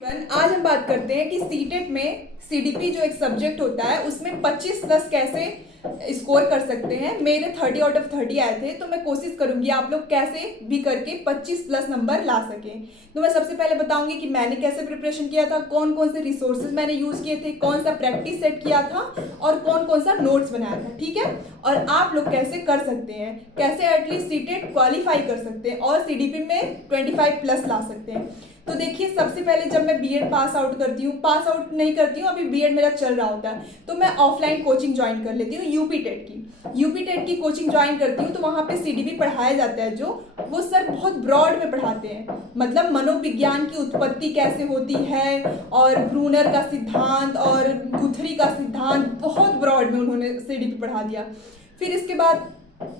आज हम बात करते हैं कि सीटेट में सीडीपी जो एक सब्जेक्ट होता है उसमें 25 प्लस कैसे स्कोर कर सकते हैं। मेरे 30 आउट ऑफ 30 आए थे, तो मैं कोशिश करूंगी आप लोग कैसे भी करके 25 प्लस नंबर ला सकें। तो मैं सबसे पहले बताऊंगी कि मैंने कैसे प्रिपरेशन किया था, कौन कौन से रिसोर्सेज मैंने यूज़ किए थे, कौन सा प्रैक्टिस सेट किया था और कौन कौन सा नोट्स बनाया था। ठीक है, और आप लोग कैसे कर सकते हैं, कैसे एटलीस्ट सीटेट क्वालिफाई कर सकते हैं और सीडीपी में 25 प्लस ला सकते हैं। तो देखिए, सबसे पहले जब मैं बीएड पास आउट करती हूँ, पास आउट नहीं करती हूँ, अभी बीएड मेरा चल रहा होता है, तो मैं ऑफलाइन कोचिंग ज्वाइन कर लेती हूँ यूपी टेट की कोचिंग ज्वाइन करती हूँ। तो वहाँ पे सीडीपी पढ़ाया जाता है, जो वो सर बहुत ब्रॉड में पढ़ाते हैं, मतलब मनोविज्ञान की उत्पत्ति कैसे होती है और ब्रूनर का सिद्धांत और गुथरी का सिद्धांत, बहुत ब्रॉड में उन्होंने सीडीपी पढ़ा दिया। फिर इसके बाद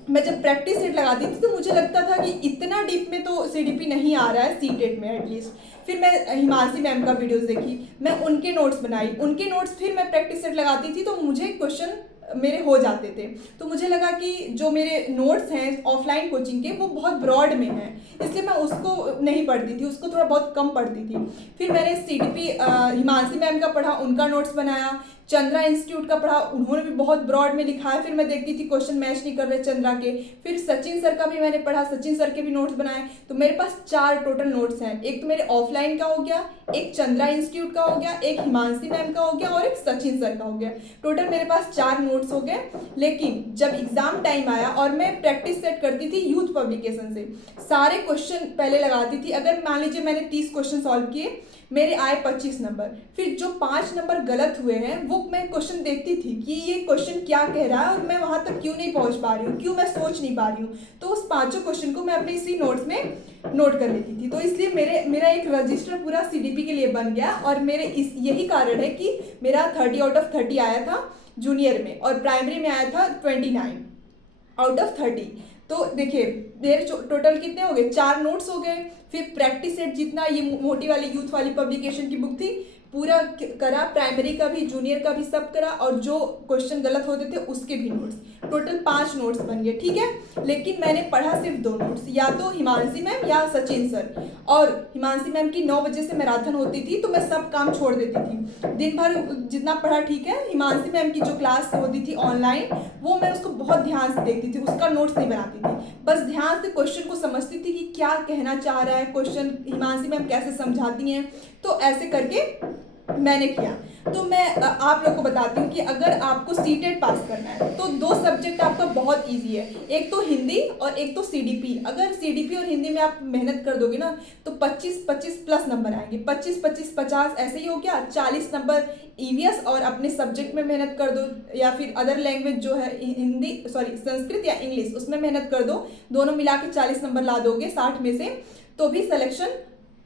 मैं जब प्रैक्टिस सेट लगाती थी तो मुझे लगता था कि इतना डीप में तो सीडीपी नहीं आ रहा है सीटेट में एटलीस्ट। फिर मैं हिमांशी मैम का वीडियोस देखी, मैं उनके नोट्स बनाई, उनके नोट्स फिर मैं प्रैक्टिस सेट लगाती थी तो मुझे क्वेश्चन मेरे हो जाते थे। तो मुझे लगा कि जो मेरे नोट्स हैं ऑफलाइन कोचिंग के वो बहुत ब्रॉड में हैं, इसलिए मैं उसको नहीं पढ़ती थी, उसको थोड़ा बहुत कम पढ़ती थी। फिर मैंने सीडीपी हिमांशी मैम का पढ़ा, उनका नोट्स बनाया, चंद्रा इंस्टीट्यूट का पढ़ा, उन्होंने भी बहुत ब्रॉड में लिखा है, फिर मैं देखती थी क्वेश्चन मैच नहीं कर रहे चंद्रा के। फिर सचिन सर का भी मैंने पढ़ा, सचिन सर के भी नोट्स बनाए। तो मेरे पास 4 टोटल नोट्स हैं, एक तो मेरे ऑफलाइन का हो गया, एक चंद्रा इंस्टीट्यूट का हो गया, एक हिमांशी मैम का हो गया और एक सचिन सर का हो गया। टोटल मेरे पास 4 नोट्स हो गए। लेकिन जब एग्जाम टाइम आया और मैं प्रैक्टिस सेट करती थी यूथ पब्लिकेशन से, सारे क्वेश्चन पहले लगाती थी। अगर मान लीजिए मैंने 30 क्वेश्चन सॉल्व किए, मेरे आए 25 नंबर। फिर जो 5 नंबर गलत हुए हैं वो मैं क्वेश्चन देखती थी कि ये क्वेश्चन क्या कह रहा है और मैं वहां तक क्यों नहीं पहुंच पा रही हूँ, क्यों मैं सोच नहीं पा रही हूँ। तो उस 5 क्वेश्चन को मैं अपने इसी नोट्स में नोट कर लेती थी। तो इसलिए मेरा एक रजिस्टर पूरा सीडीपी के लिए बन गया और मेरे यही कारण है कि मेरा 30 आउट ऑफ 30 आया था जूनियर में और प्राइमरी में आया था 29 आउट ऑफ 30। तो देखिए मेरे टोटल कितने हो गए, 4 नोट्स हो गए। फिर प्रैक्टिस सेट जितना ये मोटी वाली यूथ वाली पब्लिकेशन की बुक थी पूरा करा, प्राइमरी का भी जूनियर का भी सब करा और जो क्वेश्चन गलत होते थे उसके भी नोट्स, टोटल 5 नोट्स बन गए। ठीक है, लेकिन मैंने पढ़ा सिर्फ 2 नोट्स, या तो हिमांशी मैम या सचिन सर। और हिमांशी मैम की 9 बजे से मैराथन होती थी तो मैं सब काम छोड़ देती थी, दिन भर जितना पढ़ा। ठीक है, हिमांशी मैम की जो क्लास होती थी ऑनलाइन वो मैं उसको बहुत ध्यान से देखती थी, उसका नोट्स नहीं बनाती थी, बस ध्यान से क्वेश्चन को समझती थी कि क्या कहना चाह रहा है क्वेश्चन, हिमांशी मैम कैसे समझाती हैं। तो ऐसे करके मैंने किया। तो मैं आप लोग को बताती हूँ कि अगर आपको सीटेट पास करना है तो 2 सब्जेक्ट आपका बहुत इजी है, एक तो हिंदी और एक तो सीडीपी। अगर सीडीपी और हिंदी में आप मेहनत कर दोगे ना तो 25-25 प्लस नंबर आएंगे, 25-25-50 ऐसे ही हो गया, 40 नंबर ईवीएस और अपने सब्जेक्ट में मेहनत कर दो, या फिर अदर लैंग्वेज जो है हिंदी संस्कृत या इंग्लिश उसमें मेहनत कर दो, दोनों मिला के 40 नंबर ला दोगे 60 में से, तो भी सिलेक्शन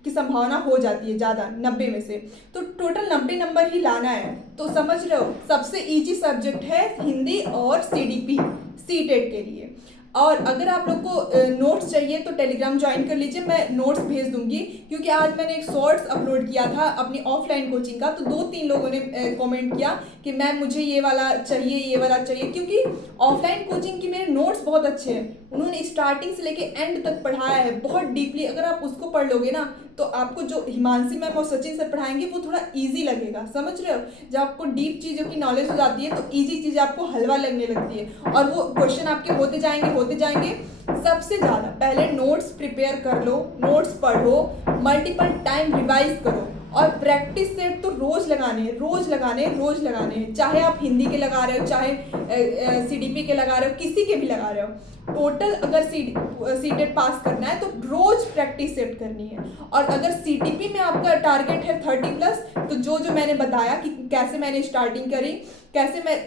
की संभावना हो जाती है ज़्यादा, 90 में से। तो टोटल 90 नंबर ही लाना है। तो समझ रहे हो, सबसे इजी सब्जेक्ट है हिंदी और सीडीपी सीटेट के लिए। और अगर आप लोग को नोट्स चाहिए तो टेलीग्राम ज्वाइन कर लीजिए, मैं नोट्स भेज दूंगी। क्योंकि आज मैंने एक शॉर्ट्स अपलोड किया था अपनी ऑफलाइन कोचिंग का, तो 2-3 लोगों ने कमेंट किया कि मैम मुझे ये वाला चाहिए, ये वाला चाहिए, क्योंकि ऑफलाइन कोचिंग की मेरे नोट्स बहुत अच्छे हैं, उन्होंने स्टार्टिंग से लेके एंड तक पढ़ाया है बहुत डीपली। अगर आप उसको पढ़ लोगे ना तो आपको जो हिमांशी मैम और सचिन सर पढ़ाएंगे वो थोड़ा इजी लगेगा। समझ रहे हो, जब आपको डीप चीज़ों की नॉलेज हो जाती है तो इजी चीज़ आपको हलवा लगने लगती है और वो क्वेश्चन आपके होते जाएंगे। सबसे ज़्यादा पहले नोट्स प्रिपेयर कर लो, नोट्स पढ़ो, मल्टीपल टाइम रिवाइज करो और प्रैक्टिस सेट तो रोज लगाने, चाहे आप हिंदी के लगा रहे हो, चाहे सीडीपी के लगा रहे हो, किसी के भी लगा रहे हो। टोटल अगर सीटेट पास करना है तो रोज प्रैक्टिस सेट करनी है। और अगर सीटीपी में आपका टारगेट है 30 प्लस, तो जो मैंने बताया कि कैसे मैंने स्टार्टिंग करी, कैसे मैं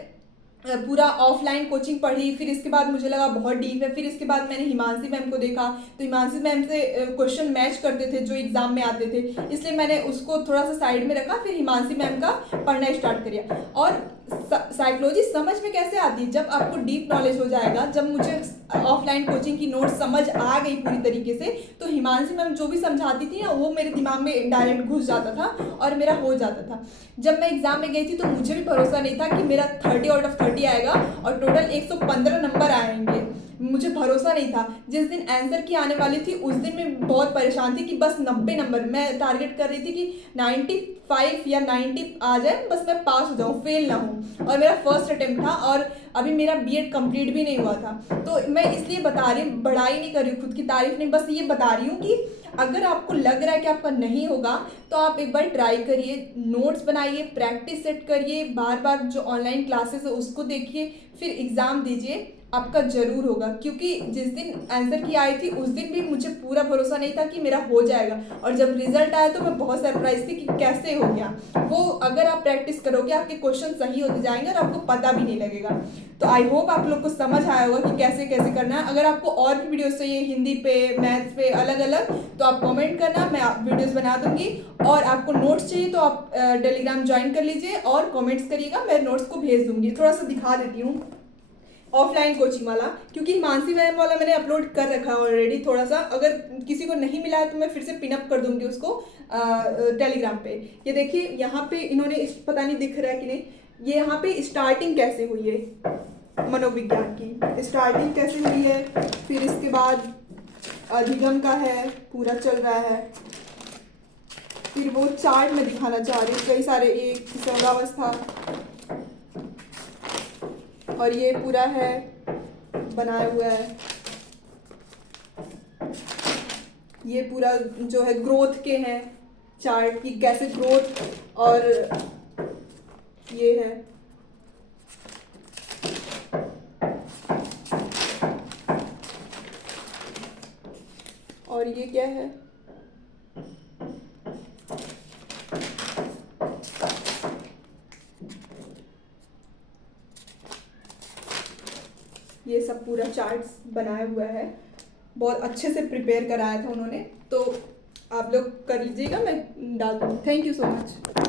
पूरा ऑफलाइन कोचिंग पढ़ी, फिर इसके बाद मुझे लगा बहुत डीप है, फिर इसके बाद मैंने हिमांशी मैम को देखा तो हिमांशी मैम से क्वेश्चन मैच करते थे जो एग्जाम में आते थे, इसलिए मैंने उसको थोड़ा सा साइड में रखा, फिर हिमांशी मैम का पढ़ना स्टार्ट किया। और साइकोलॉजी समझ में कैसे आती है, जब आपको डीप नॉलेज हो जाएगा। जब मुझे ऑफलाइन कोचिंग की नोट्स समझ आ गई पूरी तरीके से तो हिमांशी मैम जो भी समझाती थी ना वो मेरे दिमाग में डायरेक्ट घुस जाता था और मेरा हो जाता था। जब मैं एग्जाम में गई थी तो मुझे भी भरोसा नहीं था कि मेरा 30 आउट ऑफ 30 आएगा और टोटल 115 नंबर आएंगे। मुझे भरोसा नहीं था। जिस दिन आंसर की आने वाली थी उस दिन मैं बहुत परेशान थी कि बस 90 नंबर, मैं टारगेट कर रही थी कि 95 या 90 आ जाए, बस मैं पास हो जाऊँ, फेल ना हूँ। और मेरा फर्स्ट अटेम्प्ट था और अभी मेरा बीएड कंप्लीट भी नहीं हुआ था। तो मैं इसलिए बता रही हूँ, बड़ाई नहीं कर रही हूँ, खुद की तारीफ नहीं, बस ये बता रही हूँ कि अगर आपको लग रहा है कि आपका नहीं होगा तो आप एक बार ट्राई करिए, नोट्स बनाइए, प्रैक्टिस सेट करिए, बार बार जो ऑनलाइन क्लासेस है उसको देखिए, फिर एग्ज़ाम दीजिए, आपका ज़रूर होगा। क्योंकि जिस दिन आंसर की आई थी उस दिन भी मुझे पूरा भरोसा नहीं था कि मेरा हो जाएगा, और जब रिजल्ट आया तो मैं बहुत सरप्राइज थी कि कैसे हो गया। वो अगर आप प्रैक्टिस करोगे आपके क्वेश्चन सही होते जाएंगे और आपको पता भी नहीं लगेगा। तो आई होप आप लोग को समझ आया होगा कि कैसे कैसे करना है। अगर आपको और भी वीडियोस चाहिए हिंदी पे, मैथ्स पे, अलग अलग, तो आप कमेंट करना, मैं वीडियोस बना दूंगी। और आपको नोट्स चाहिए तो आप टेलीग्राम ज्वाइन कर लीजिए और कमेंट्स करिएगा, मैं नोट्स को भेज दूंगी। थोड़ा सा दिखा देती हूँ ऑफलाइन कोचिंग वाला, क्योंकि हिमांशी मैम वाला मैंने अपलोड कर रखा है ऑलरेडी। थोड़ा सा अगर किसी को नहीं मिला है तो मैं फिर से पिनअप कर दूंगी उसको टेलीग्राम पे। ये देखिए यहाँ पे इन्होंने पता नहीं दिख रहा है कि नहीं, ये यहाँ पे स्टार्टिंग कैसे हुई है मनोविज्ञान की, स्टार्टिंग कैसे हुई है, फिर इसके बाद अधिगम का है, पूरा चल रहा है, फिर वो चार्ट में दिखाना चाह रही हूँ, कई सारे, एक किशोरावस्था, और ये पूरा है बनाया हुआ है, ये पूरा जो है ग्रोथ के हैं चार्ट की, कैसे ग्रोथ, और ये है और ये क्या है, ये सब पूरा चार्ट्स बनाया हुआ है, बहुत अच्छे से प्रिपेयर कराया था उन्होंने। तो आप लोग कर लीजिएगा, मैं डाल दूँगी। Thank you so much.